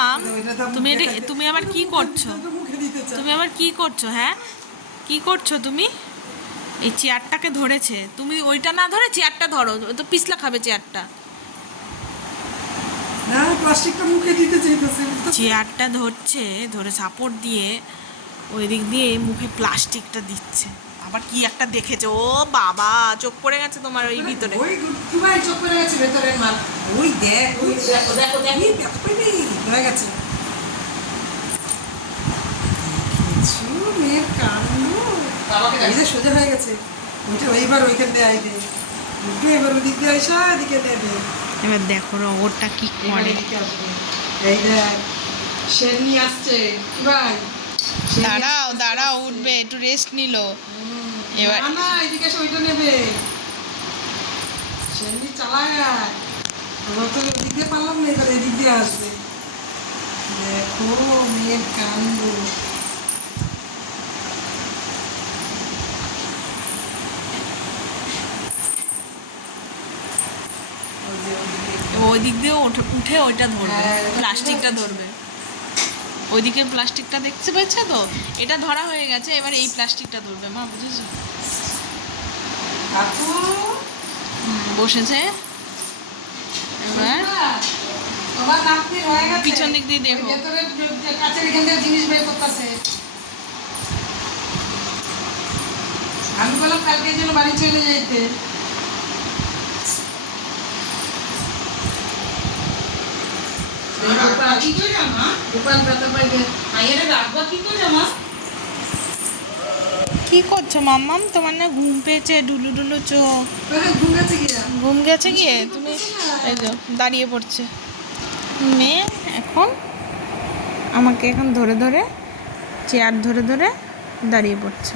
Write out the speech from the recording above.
মাম্মাম তুমি এটা তুমি আবার কি করছ। তুমি আবার কি করছ হ্যাঁ? কি করছ তুমি? এই চেয়ারটাকে ধরেছে। তুমি ওইটা না ধরে চেয়ারটা ধরো ও তো পিছলা খাবে চেয়ারটা। না প্লাস্টিকটা মুখে দিতে চেয়ারটা ধরছে ধরে সাপোর্ট দিয়ে ওই দিক দিয়ে মুখে প্লাস্টিকটা দিচ্ছে। আবার কি একটা দেখেছে? ও বাবা চোখ পড়ে গেছে তোমার ওই ভিতরে। ওই তোমার চোখ পড়ে গেছে মাল। ওই দেখ ওই দেখো দেখো দেখো। হয়ে গেছে। মেয়ের কাণ্ড? এই দেখো। যে সোজা হয়ে গেছে। ওইটা এইবার ওইখান দিয়ে আইবে। উঠবে এবার ওদিক দিয়ে আইসা এদিকে দেবে এবার দেখো ওরটা কি করে। এই দেখ শেরনি আসছে। কি ভাই শেরনি দাঁড়াও দাঁড়াও উঠবে একটু রেস্ট নিল। এবার- না এদিকে ওইটা নেবে। শেরনি চালায়। আমরা তো ওদিক দিয়ে পারলাম না এবার এদিক দিয়ে আসবে। দেখো মেয়ের কাণ্ড। ওই যে ওদিকে ওই দিক দিয়ে উঠে ওইটা ধরবে হ্যাঁ, প্লাস্টিকটা ধরবে। ওইদিকে প্লাস্টিকটা দেখতে পেয়েছ তো? এটা ধরা হয়ে গেছে এবার এই প্লাস্টিকটা ধরবে মা বুঝেছ? বসেছে। এবার পিছন দিক দিয়ে দেখো। জিনিস বের করতেছে। আমি বললাম কালকে যেন বাড়ি চলে যাইতে। কি করছ মাম্মাম? তোমার না ঘুম পেয়েছে ডুলু ডুলু চোখ। হ্যাঁ ঘুম গেছে গিয়া। ঘুম গেছে গিয়ে? তুমি এই যো দাঁড়িয়ে পড়ছে। মেয়ে এখন আমাকে এখন ধরে ধরে চেয়ার ধরে ধরে দাঁড়িয়ে পড়ছে।